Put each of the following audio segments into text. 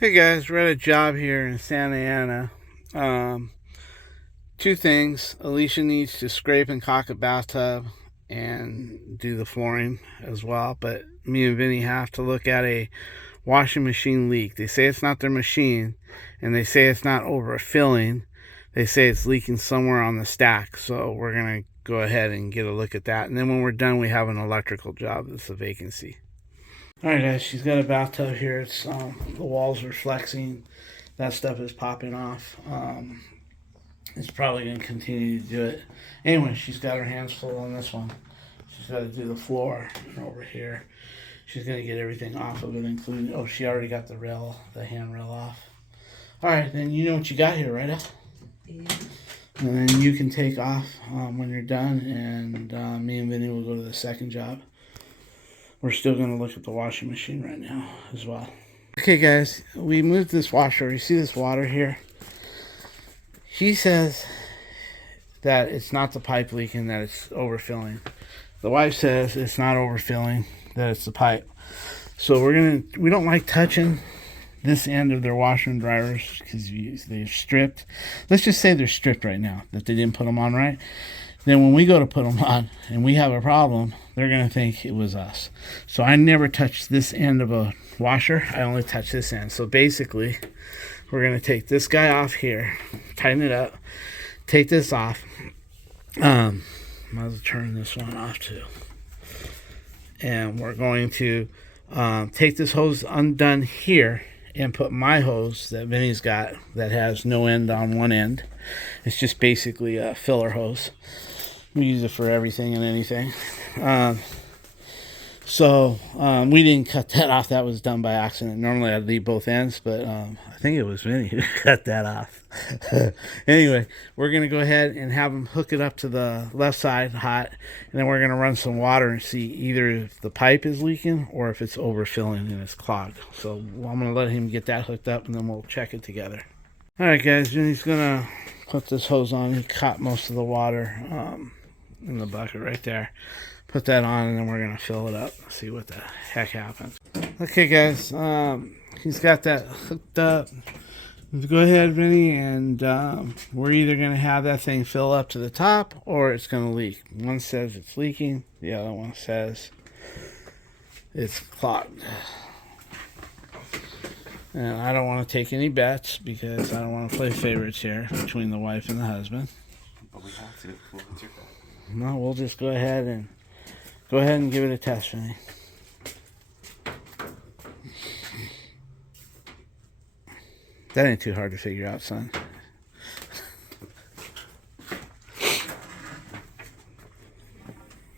Hey guys, we're at a job here in Santa Ana. Two things. Alicia needs to scrape and caulk a bathtub and do the flooring as well. But me and Vinny have to look at a washing machine leak. They say it's not their machine, and they say it's not overfilling. They say it's leaking somewhere on the stack. So we're going to go ahead and get a look at that. And then when we're done, we have an electrical job that's a vacancy. Alright guys, she's got a bathtub here. It's the walls are flexing. That stuff is popping off. It's probably going to continue to do it. Anyway, she's got her hands full on this one. She's got to do the floor over here. She's going to get everything off of it, including, oh, she already got the rail, the handrail off. Alright, then you know what you got here, right, Al? Yeah. And then you can take off when you're done, and me and Vinny will go to the second job. We're still going to look at the washing machine right now as well. Okay, guys, we moved this washer. You see this water here? He says that it's not the pipe leaking, that it's overfilling. The wife says it's not overfilling, that it's the pipe. So we don't like touching this end of their washer and dryers because they're stripped. Let's just say they're stripped right now, that they didn't put them on right. Then when we go to put them on and we have a problem, they're going to think it was us. So I never touch this end of a washer. I only touch this end. So basically, we're going to take this guy off here, tighten it up, take this off. Might as well turn this one off too. And we're going to take this hose undone here and put my hose that Vinny's got that has no end on one end. It's just basically a filler hose. We use it for everything and anything. So we didn't cut that off. That was done by accident. Normally I'd leave both ends, but I think it was Vinny who cut that off. Anyway, we're going to go ahead and have him hook it up to the left side hot, and then we're going to run some water and see either if the pipe is leaking or if it's overfilling and it's clogged. So I'm going to let him get that hooked up, and then we'll check it together. All right, guys, Vinny's going to put this hose on. He caught most of the water in the bucket right there. Put that on, and then we're going to fill it up. See what the heck happens. Okay, guys, he's got that hooked up. Go ahead, Vinny, and we're either going to have that thing fill up to the top or it's going to leak. One says it's leaking. The other one says it's clogged. And I don't want to take any bets because I don't want to play favorites here between the wife and the husband. But we have to. What's your bet? No, we'll just go ahead and give it a test, Vinny. That ain't too hard to figure out, son.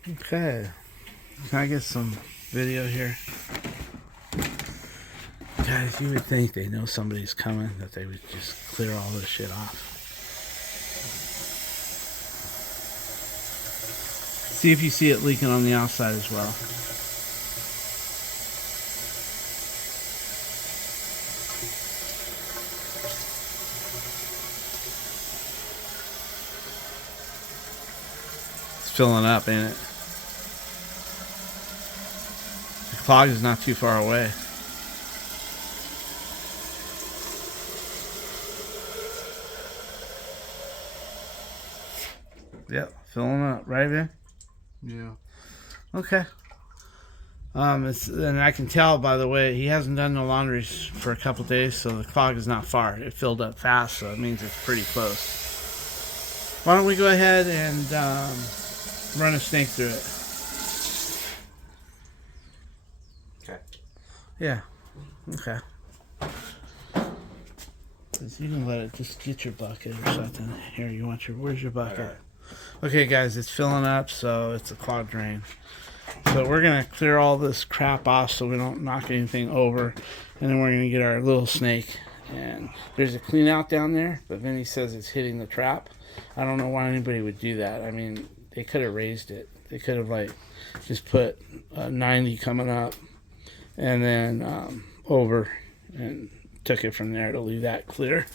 Okay. Can I get some video here? Guys, you would think they know somebody's coming, that they would just clear all this shit off. See if you see it leaking on the outside as well. It's filling up, ain't it? The clog is not too far away. Yep, filling up, right, Vin? Yeah. Okay. And I can tell by the way he hasn't done the laundries for a couple days, so the clog is not far. It filled up fast, so it means it's pretty close. Why don't we go ahead and run a snake through it? Okay. Yeah. Okay. You can let it just get your bucket or something. Here, you want where's your bucket? Alright. Okay, guys, it's filling up, so it's a clogged drain. So we're going to clear all this crap off so we don't knock anything over. And then we're going to get our little snake. And there's a clean out down there, but Vinny says it's hitting the trap. I don't know why anybody would do that. I mean, they could have raised it. They could have, like, just put 90 coming up and then over and took it from there to leave that clear.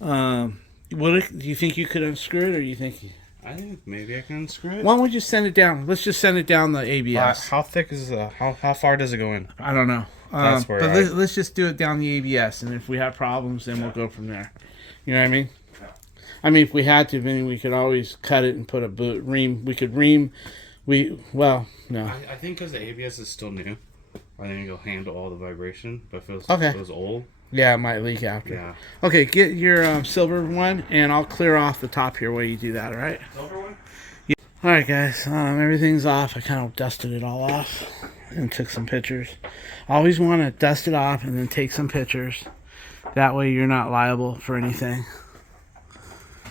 Do you think you could unscrew it, or do you think... I think maybe I can unscrew it. Why don't we just send it down? Let's just send it down the ABS. How thick is how far does it go in? I don't know. That's where but let's just do it down the ABS, and if we have problems, then we'll go from there. You know what I mean? Yeah. I mean, if we had to, Vinny, we could always cut it and put a ream. We could ream. No. I think because the ABS is still new, I think it'll handle all the vibration. But if it was old, yeah, it might leak after. yeah. Okay, get your silver one, and I'll clear off the top here while you do that. All right? Silver one? Yeah. All right, guys. Everything's off. I kind of dusted it all off and took some pictures. I always want to dust it off and then take some pictures. That way you're not liable for anything.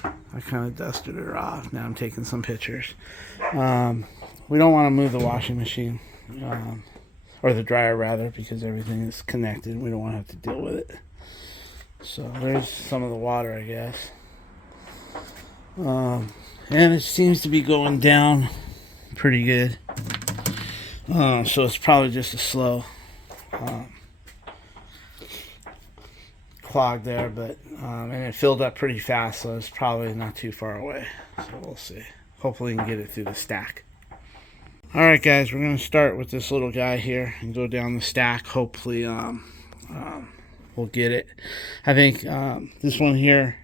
I kind of dusted her off. Now I'm taking some pictures. We don't want to move the washing machine, or the dryer rather, because everything is connected. We don't want to have to deal with it. So there's some of the water, I guess. And it seems to be going down pretty good. So it's probably just a slow clog there, but and it filled up pretty fast, so it's probably not too far away. So we'll see. Hopefully we can get it through the stack. All right, guys, we're going to start with this little guy here and go down the stack. Hopefully we'll get it. I think this one here,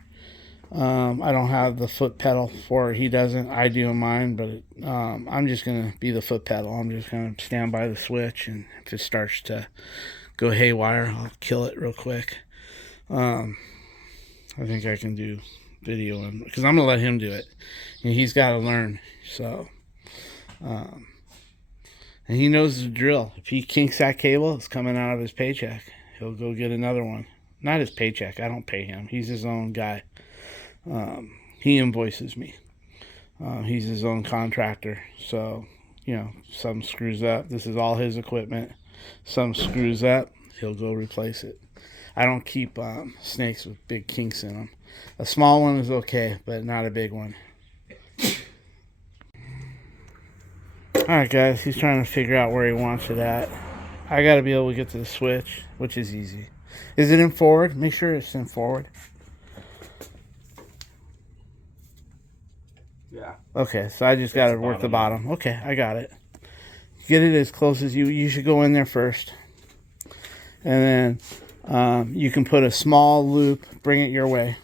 I don't have the foot pedal for it. He doesn't. I do in mine, but I'm just going to be the foot pedal. I'm just going to stand by the switch, and if it starts to go haywire, I'll kill it real quick. I think I can do video because I'm going to let him do it. And he's got to learn. So, and he knows the drill. If he kinks that cable, it's coming out of his paycheck. He'll go get another one. Not his paycheck. I don't pay him. He's his own guy. He invoices me. He's his own contractor. So, some screws up. This is all his equipment. Some screws up, he'll go replace it. I don't keep snakes with big kinks in them. A small one is okay, but not a big one. Alright, guys, he's trying to figure out where he wants it at. I got to be able to get to the switch, which is easy. Is it in forward? Make sure it's in forward. Yeah. Okay, so I just got to work the bottom. Okay, I got it. Get it as close as you should go in there first. And then you can put a small loop, bring it your way.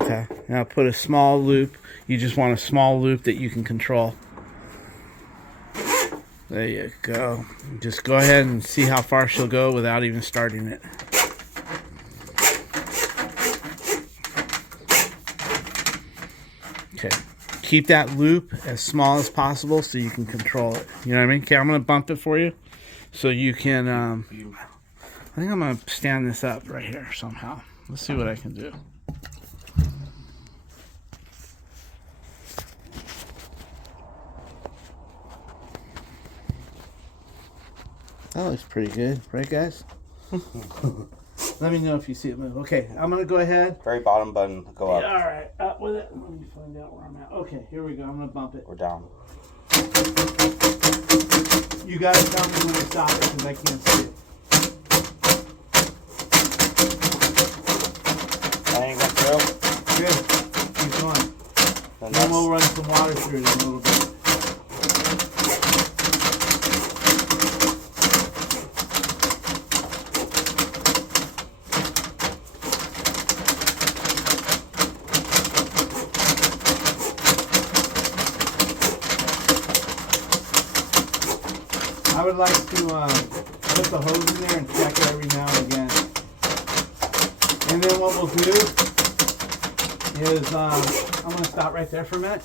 Okay, now put a small loop. You just want a small loop that you can control. There you go. Just go ahead and see how far she'll go without even starting it. Okay, keep that loop as small as possible so you can control it. You know what I mean? Okay, I'm going to bump it for you so you can, I think I'm going to stand this up right here somehow. Let's see what I can do. That looks pretty good, right, guys? Let me know if you see it move. Okay, I'm going to go ahead. Very bottom button, go up. Yeah, all right, up with it. Let me find out where I'm at. Okay, here we go. I'm going to bump it. Or down. You got to tell me when to stop it because I can't see it. That ain't going through? Good. Keep going. Then we'll run some water through it in a little bit. I would like to put the hose in there and check it every now and again. And then what we'll do is, I'm going to stop right there for a minute.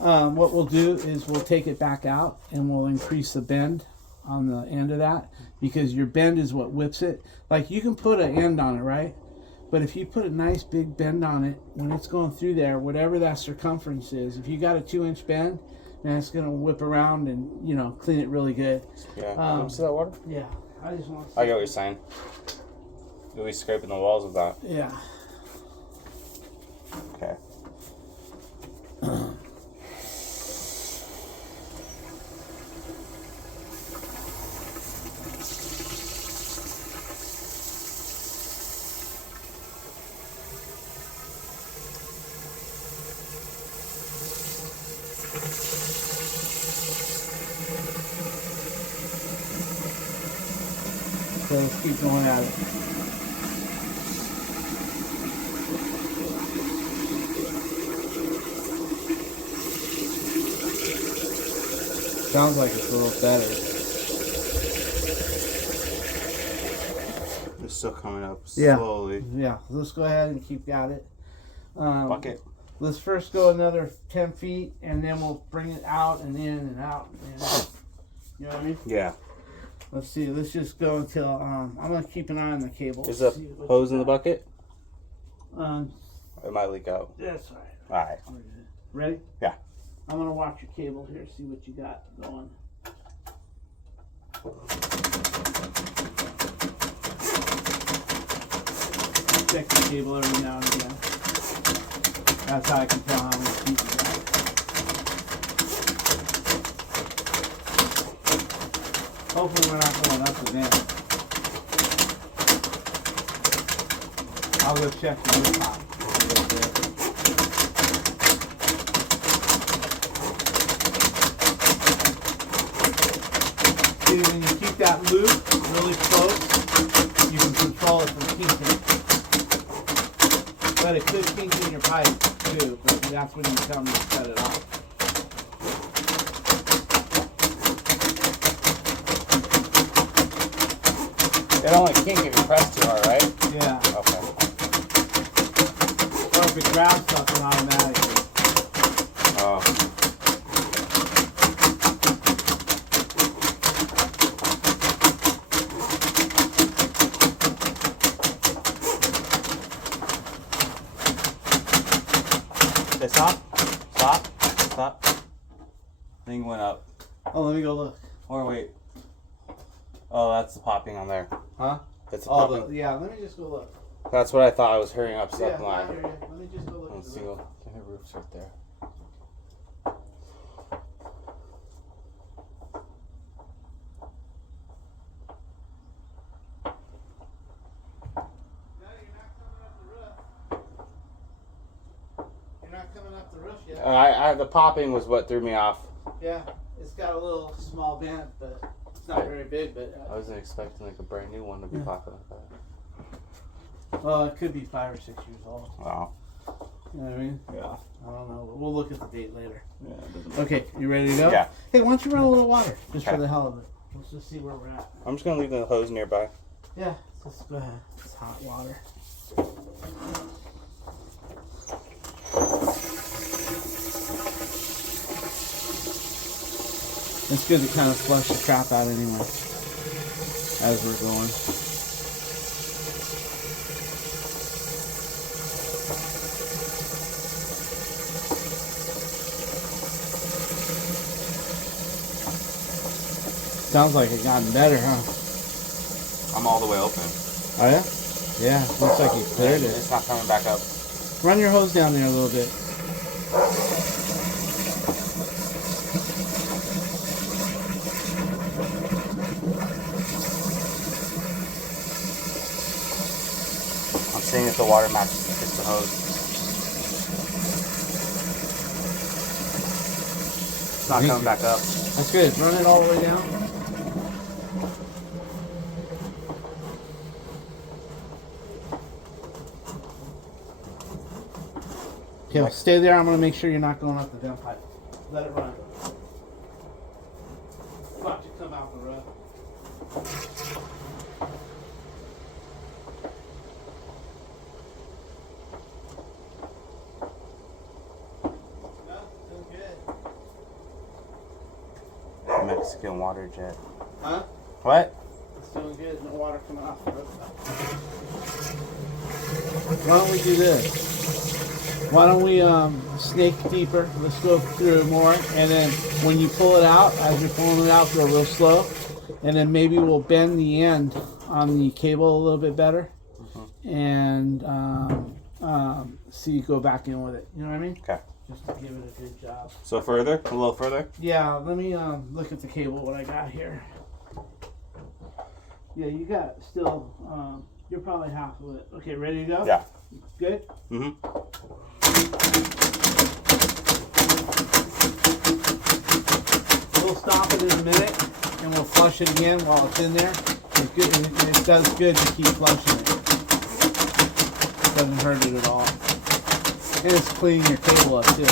What we'll do is we'll take it back out and we'll increase the bend on the end of that, because your bend is what whips it. Like, you can put an end on it, right? But if you put a nice big bend on it, when it's going through there, whatever that circumference is, if you got a 2-inch bend, man, it's going to whip around and, clean it really good. Yeah. See that water? Yeah. I just want to... I get what you're saying. You'll be scraping the walls with that. Yeah. Okay. So let's keep going at it. Sounds like it's a little better. It's still coming up Yeah. slowly. Yeah, let's go ahead and keep at it. Bucket. Let's first go another 10 feet, and then we'll bring it out and in and out. And, you know what I mean? Yeah. Let's see. Let's just go until I'm gonna keep an eye on the cable. Is the hose in the bucket? It might leak out. That's all right. All right. Ready? Yeah. I'm gonna watch your cable here, see what you got going. Check the cable every now and again. That's how I can tell how many feet you got. Hopefully we're not going up and down. I'll go check the wood top. See, when you keep that loop really close, you can control it from kinking. But it could kink in your pipe too, but that's when you tell me to cut it off. It only kink if you press too hard, right? Yeah. Okay. Or if it grabs something automatically. Oh. Okay, stop. Thing went up. Oh, let me go look. Or wait. Oh, that's the popping on there. Huh? That's the Oh, popping. yeah, let me just go look. That's what I thought. I was hurrying up Yeah, stuff I line. hear you. Let me just go look. On at the single. roof. The roof's right there. No, you're not coming up the roof. You're not coming up the roof yet. I the popping was what threw me off. Yeah, it's got a little small bend, but it's not very big. But I wasn't expecting like a brand new one to be popping like that. well, it could be 5 or 6 years old. Wow. You know what I mean? Yeah. I don't know. But we'll look at the date later. Yeah. It doesn't Okay, you ready to go? Yeah. Hey, why don't you run a little water just Okay. for the hell of it? Let's just see where we're at. I'm just gonna leave the hose nearby. Yeah, let's go ahead. It's hot water. It's good to kind of flush the crap out anyway as we're going. Sounds like it gotten better, huh? I'm all the way open. Oh yeah? Yeah, looks like you cleared it. It's not coming back up. Run your hose down there a little bit. I'm seeing if the water matches the hose. It's not coming back up. That's good. Run it all the way down. Okay, well, stay there. I'm going to make sure you're not going up the vent pipe. Let it run. Watch it come out the roof. No, doing good. Mexican water jet. Huh? What? It's doing good. No water coming off the roof. Why don't we do this? Why don't we snake deeper? Let's go through more, and then when you pull it out, as you're pulling it out, go real slow, and then maybe we'll bend the end on the cable a little bit better, and see you go back in with it. You know what I mean? Okay. Just to give it a good job. So further? A little further? Yeah. Let me look at the cable. What I got here. Yeah, you got still. You're probably half of it. Okay, ready to go? Yeah. Good? Mm-hmm. We'll stop it in a minute and we'll flush it again while it's in there. It does good to keep flushing it. Doesn't hurt it at all. And it's cleaning your cable up too.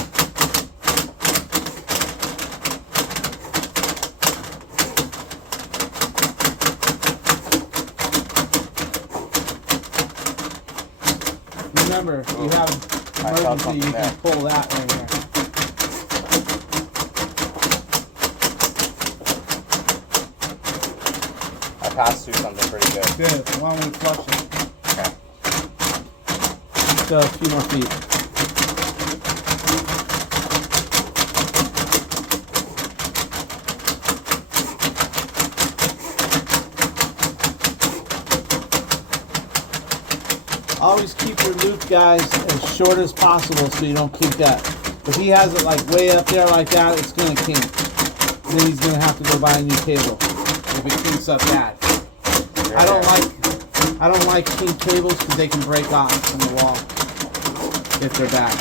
Remember, if you have emergency, you can pull that right here. I passed through something pretty good. Good, as long as we flush it. Okay. So a few more feet. Always keep your loop, guys, as short as possible so you don't kink that. If he has it like way up there like that, it's gonna kink. And then he's gonna have to go buy a new cable if it kinks up bad. I don't like kink cables because they can break off from the wall if they're bad.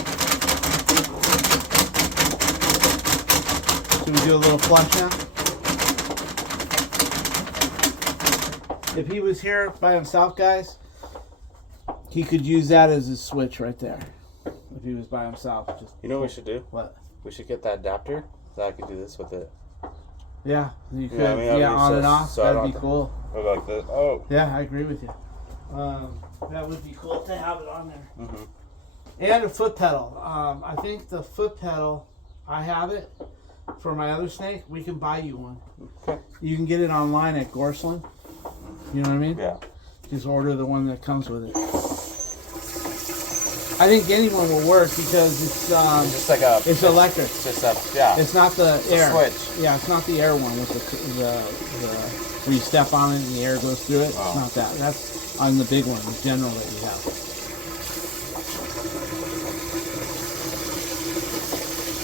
Should we do a little flush now? If he was here by himself, guys, he could use that as his switch right there. If he was by himself. Just you know what we should do? What? We should get that adapter so I could do this with it. Yeah, you could. Yeah, I mean, on and off. so That'd be cool. Or like this. Oh. Yeah, I agree with you. That would be cool to have it on there. Mm-hmm. And a foot pedal. I think the foot pedal, I have it for my other snake. We can buy you one. Okay. You can get it online at Gorslin. You know what I mean? Yeah. Just order the one that comes with it. I think anyone will work because it's just like a. it's electric. It's just a It's not the air switch. Yeah, it's not the air one with the where you step on it and the air goes through it. Oh. It's not that. That's on the big one, the general that you have.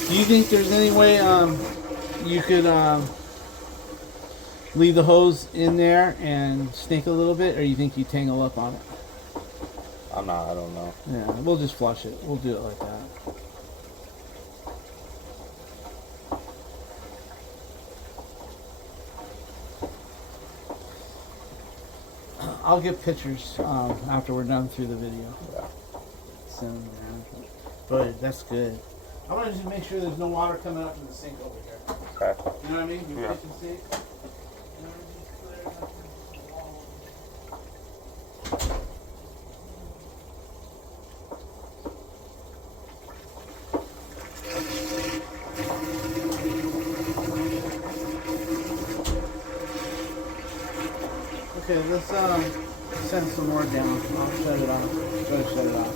Do you think there's any way you could leave the hose in there and snake a little bit, or you think you tangle up on it? I don't know. Yeah, we'll just flush it. We'll do it like that. I'll get pictures after we're done through the video. Yeah. Send them around. But that's good. I want to just make sure there's no water coming up in the sink over here. Okay. You know what I mean? Your Yeah. kitchen sink. Okay, let's send some more down. I'll shut it off. Try to shut it off.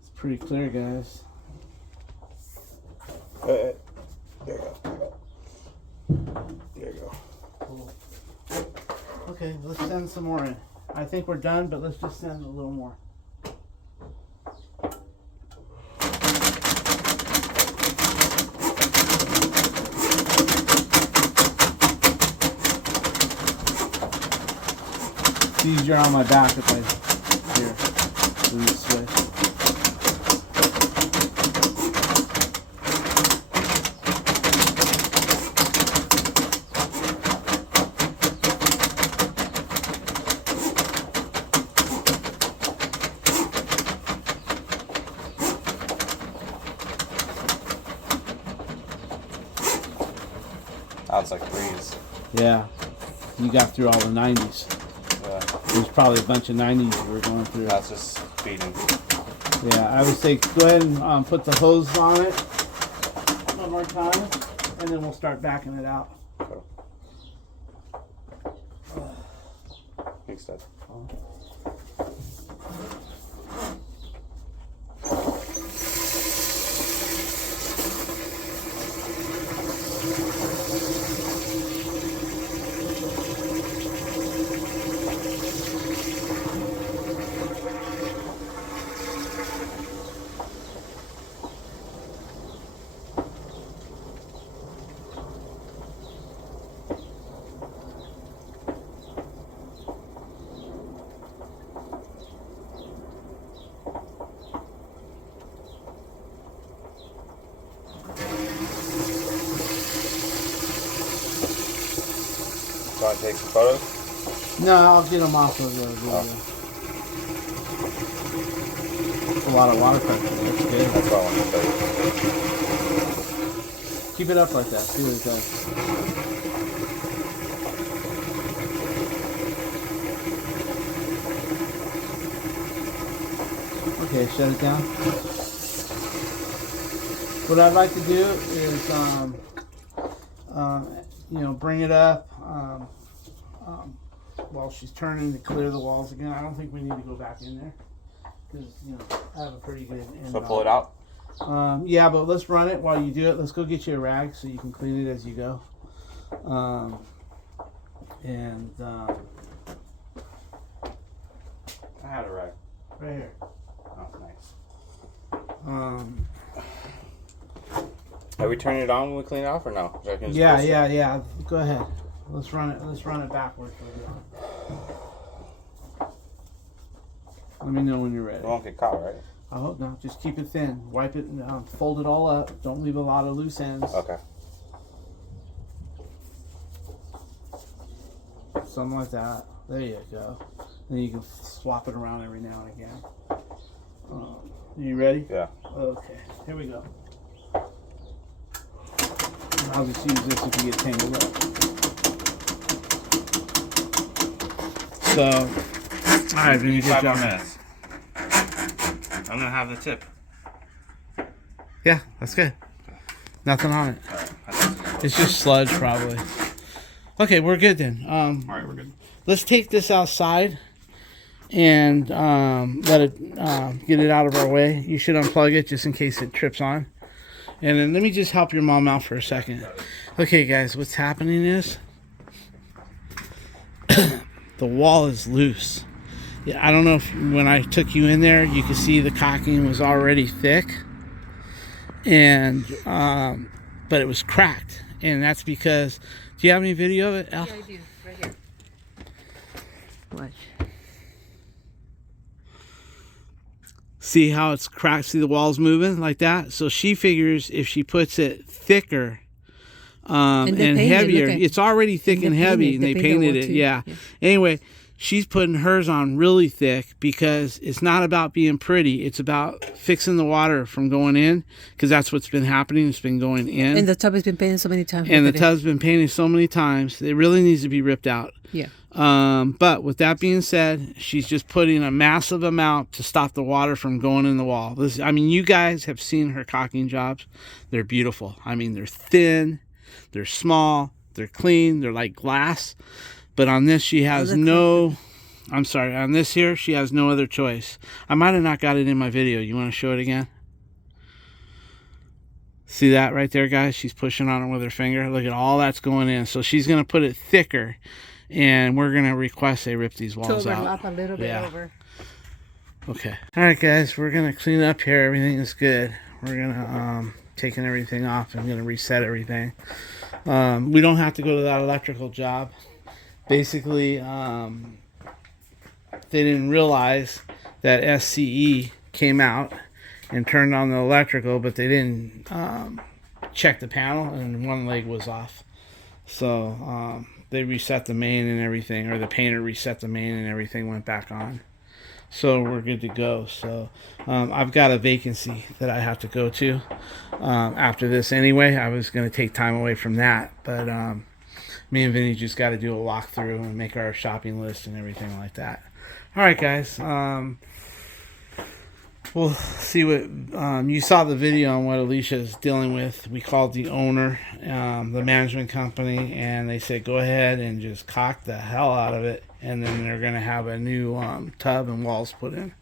It's pretty clear, guys. There you go. There you go. Cool. Okay, let's send some more in. I think we're done, but let's just send a little more. It's easier on my back if I here do the switch. Oh, it's like breeze. Yeah, you got through all the 90s. Yeah. There's probably a bunch of 90s you were going through. That's just speeding. Yeah, I would say go ahead and put the hose on it one more time, and then we'll start backing it out. Cool. Thanks, Dad. want to take some photos? No, I'll get them off of the video. Oh. A lot of water pressure. That's good. That's what I want to show you. Keep it up like that. See what it does. Okay, shut it down. What I'd like to do is, you know, bring it up while she's turning to clear the walls again. I don't think we need to go back in there because, you know, I have a pretty good end. So pull it out? Yeah, but let's run it while you do it. Let's go get you a rag so you can clean it as you go. I had a rag. Right here. Oh, nice. Are we turning it on when we clean it off or no? Yeah. Go ahead. Let's run it. Let's run it backwards. Let me know when you're ready. It won't get caught, right? I hope not. Just keep it thin. Wipe it and fold it all up. Don't leave a lot of loose ends. Okay. Something like that. There you go. Then you can swap it around every now and again. You ready? Yeah. Okay. Here we go. I'll just use this if you get tangled up. So, all right, then you get 5 more minutes. I'm gonna have the tip. Yeah, that's good. Nothing on it. All right. It's just sludge, probably. Okay, we're good then. All right, we're good. Let's take this outside and let it get it out of our way. You should unplug it just in case it trips on. And then let me just help your mom out for a second. Okay, guys, what's happening is the wall is loose. Yeah, I don't know if when I took you in there, you could see the caulking was already thick, and but it was cracked, and that's because. Do you have any video of it, Al? Yeah, I do. Right here. Watch. See how it's cracked? See the walls moving like that? So she figures if she puts it thicker and heavier, it's already thick and heavy, and they painted it. Yeah. Anyway, she's putting hers on really thick because it's not about being pretty. It's about fixing the water from going in, because that's what's been happening. It's been going in. And the tub has been painted so many times. And the tub's been painted so many times. It really needs to be ripped out. Yeah. But with that being said, she's just putting a massive amount to stop the water from going in the wall. I mean, you guys have seen her caulking jobs. They're beautiful. I mean, they're thin, they're small, they're clean, they're like glass. But on this, she has no... I'm sorry, on this here, she has no other choice. I might have not got it in my video. You want to show it again? See that right there, guys? She's pushing on it with her finger. Look at all that's going in. So she's going to put it thicker, and we're going to request they rip these walls out. Up a little bit over. Okay. All right, guys, we're going to clean up here. Everything is good. We're going to taking everything off. I'm going to reset everything. We don't have to go to that electrical job. Basically, they didn't realize that SCE came out and turned on the electrical, but they didn't check the panel, and one leg was off. So they reset the main and everything, or the painter reset the main and everything went back on. So we're good to go. So I've got a vacancy that I have to go to after this anyway. I was going to take time away from that, but me and Vinny just got to do a walkthrough and make our shopping list and everything like that. All right, guys. We'll see what you saw the video on what Alicia is dealing with. We called the owner, the management company, and they said go ahead and just caulk the hell out of it, and then they're going to have a new tub and walls put in.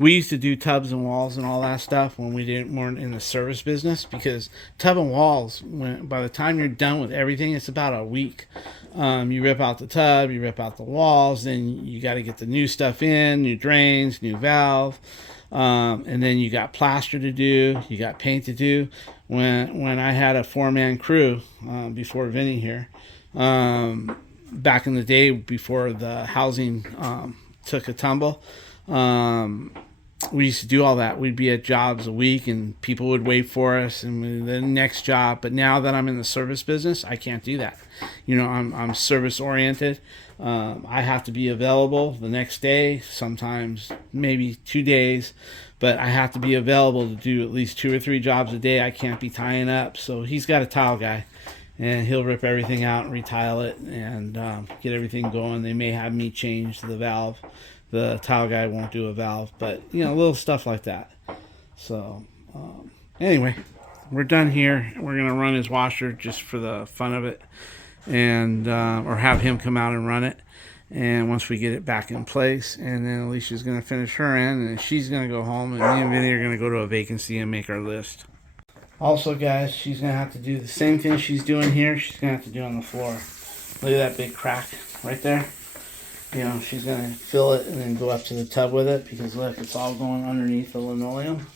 We used to do tubs and walls and all that stuff when we weren't in the service business, because tub and walls, by the time you're done with everything, it's about a week. You rip out the tub, you rip out the walls, then you got to get the new stuff in, new drains, new valve, and then you got plaster to do, you got paint to do. When I had a 4-man crew before Vinny here, back in the day before the housing took a tumble, we used to do all that. We'd be at jobs a week and people would wait for us and the next job. But now that I'm in the service business, I can't do that. You know, I'm service oriented. I have to be available the next day, sometimes maybe 2 days, but I have to be available to do at least 2 or 3 jobs a day. I can't be tying up. So he's got a tile guy and he'll rip everything out and retile it and get everything going. They may have me change the valve. The tile guy won't do a valve, but you know, little stuff like that. So anyway, we're done here. We're gonna run his washer just for the fun of it, and or have him come out and run it. And once we get it back in place, and then Alicia's gonna finish her end, and she's gonna go home, and me and Vinny are gonna go to a vacancy and make our list. Also, guys, she's gonna have to do the same thing she's doing here. She's gonna have to do on the floor. Look at that big crack right there. You know, she's going to fill it and then go up to the tub with it because, look, it's all going underneath the linoleum.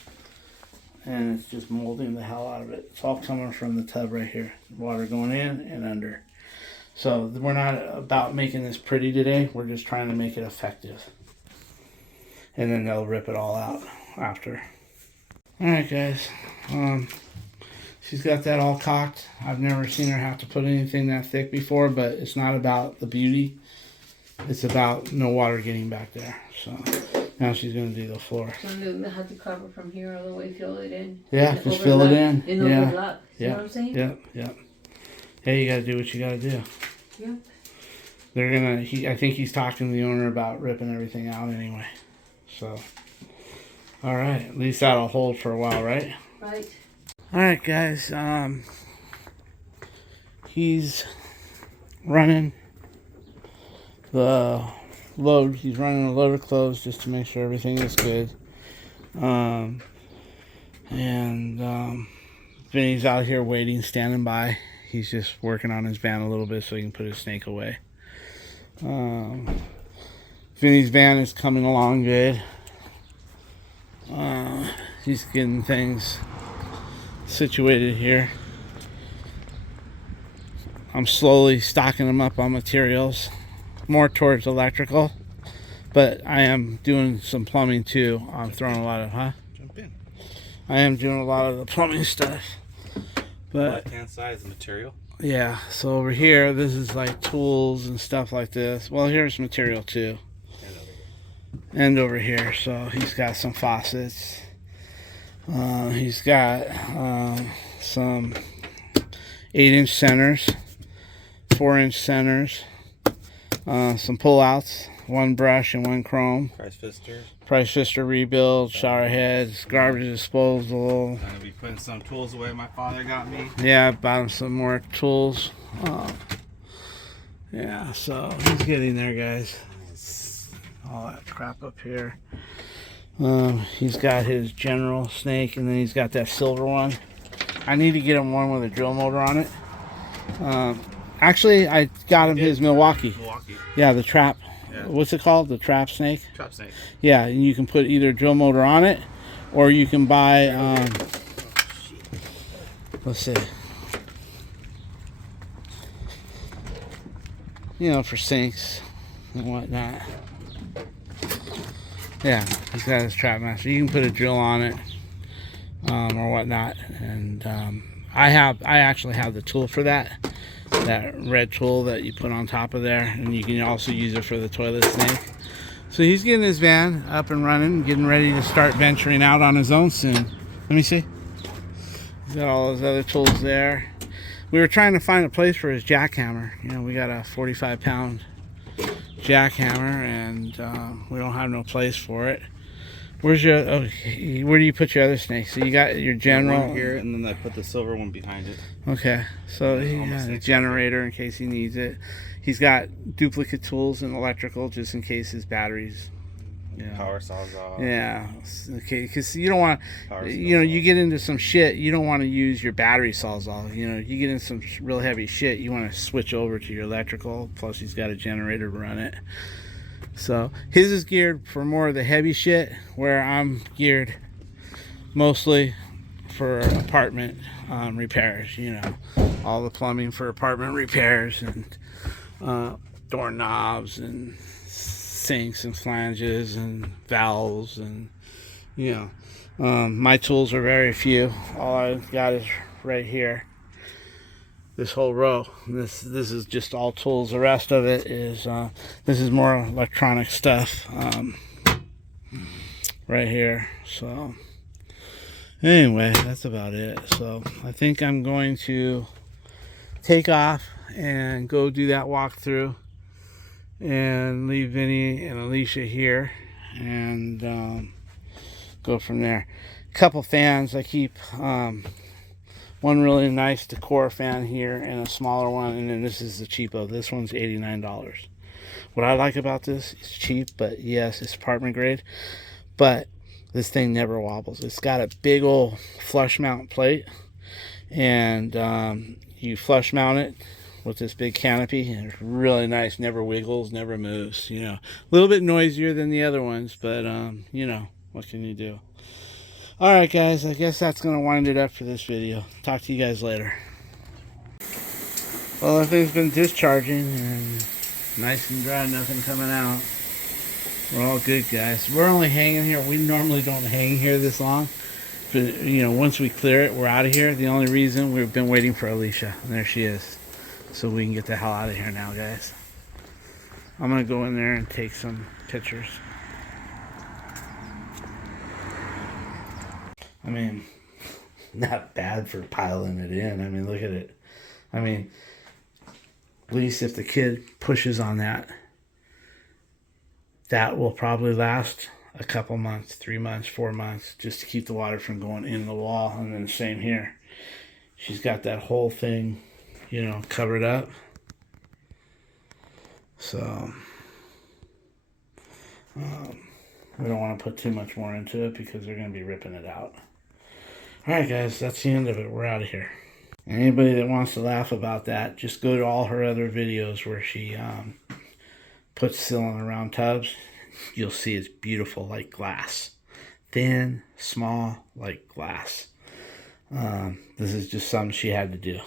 And it's just molding the hell out of it. It's all coming from the tub right here. Water going in and under. So we're not about making this pretty today. We're just trying to make it effective. And then they'll rip it all out after. Alright, guys. She's got that all cocked. I've never seen her have to put anything that thick before, but it's not about the beauty. It's about no water getting back there. So now she's going to do the floor. So they have to cover from here all the way, fill it in. Yeah, just fill it in. And overlap. You know what I'm saying? Yep. Hey, you got to do what you got to do. Yeah. They're going to, I think he's talking to the owner about ripping everything out anyway. So, all right. At least that'll hold for a while, right? Right. All right, guys. He's running the load. He's running a load of clothes just to make sure everything is good. Vinny's out here waiting, standing by. He's just working on his van a little bit so he can put his snake away. Vinny's van is coming along good. He's getting things situated here. I'm slowly stocking him up on materials, more towards electrical, but I am doing some plumbing too. I'm throwing a lot of, Jump in. I am doing a lot of the plumbing stuff. But left hand side is the material. Yeah, so over here, this is like tools and stuff like this. Well, here's material too. And over here, so he's got some faucets. He's got some 8-inch centers, 4-inch centers, some pull-outs, 1 brush and 1 chrome. Price Fister rebuild, shower heads, garbage disposal. I'm gonna be putting some tools away my father got me. Yeah, I bought him some more tools. Yeah, so he's getting there, guys. All that crap up here. He's got his general snake, and then he's got that silver one. I need to get him one with a drill motor on it. Actually, I got him his Milwaukee. Yeah, the trap. Yeah. What's it called? The trap snake? Trap snake. Yeah, and you can put either a drill motor on it, or you can buy, let's see. You know, for sinks and whatnot. Yeah, he's got his trap master. You can put a drill on it, or whatnot. And I actually have the tool for that. That red tool that you put on top of there, and you can also use it for the toilet snake. So he's getting his van up and running, getting ready to start venturing out on his own soon. Let me see. He's got all his other tools there. We were trying to find a place for his jackhammer. You know, we got a 45-pound jackhammer, and we don't have no place for it. Where's your? Oh, where do you put your other snakes? So you got your general one here, and then I put the silver one behind it. Okay, so he has a generator in case he needs it. He's got duplicate tools and electrical just in case his batteries. Yeah. Power saws off. Yeah, okay, because you don't want, you know, you get into some shit, you don't want to use your battery saws off. You know, you get into some real heavy shit, you want to switch over to your electrical. Plus, he's got a generator to run it. So his is geared for more of the heavy shit, where I'm geared mostly for apartment repairs. You know, all the plumbing for apartment repairs and doorknobs and sinks and flanges and valves and you know, my tools are very few. All I've got is right here. This whole row. This is just all tools. The rest of it is this is more electronic stuff right here. So anyway, that's about it. So I think I'm going to take off and go do that walkthrough and leave Vinny and Alicia here and go from there. A couple fans. I keep one really nice decor fan here and a smaller one, and then this is the cheapo. This one's $89. What I like about this is cheap, but yes, it's apartment grade, but this thing never wobbles. It's got a big old flush mount plate, and you flush mount it with this big canopy, and it's really nice. Never wiggles, never moves. You know, a little bit noisier than the other ones, but you know, what can you do? Alright guys, I guess that's going to wind it up for this video. Talk to you guys later. Well, everything's been discharging and nice and dry, nothing coming out. We're all good, guys. We're only hanging here. We normally don't hang here this long. But, you know, once we clear it, we're out of here. The only reason we've been waiting for Alicia. And there she is. So we can get the hell out of here now, guys. I'm going to go in there and take some pictures. I mean, not bad for piling it in. I mean, look at it. I mean, at least if the kid pushes on that, that will probably last a couple months, 3 months, 4 months, just to keep the water from going in the wall. And then the same here. She's got that whole thing, you know, covered up. So, we don't want to put too much more into it because they're going to be ripping it out. Alright guys, that's the end of it. We're out of here. Anybody that wants to laugh about that, just go to all her other videos where she puts sealant around tubs. You'll see it's beautiful like glass. Thin, small, like glass. This is just something she had to do.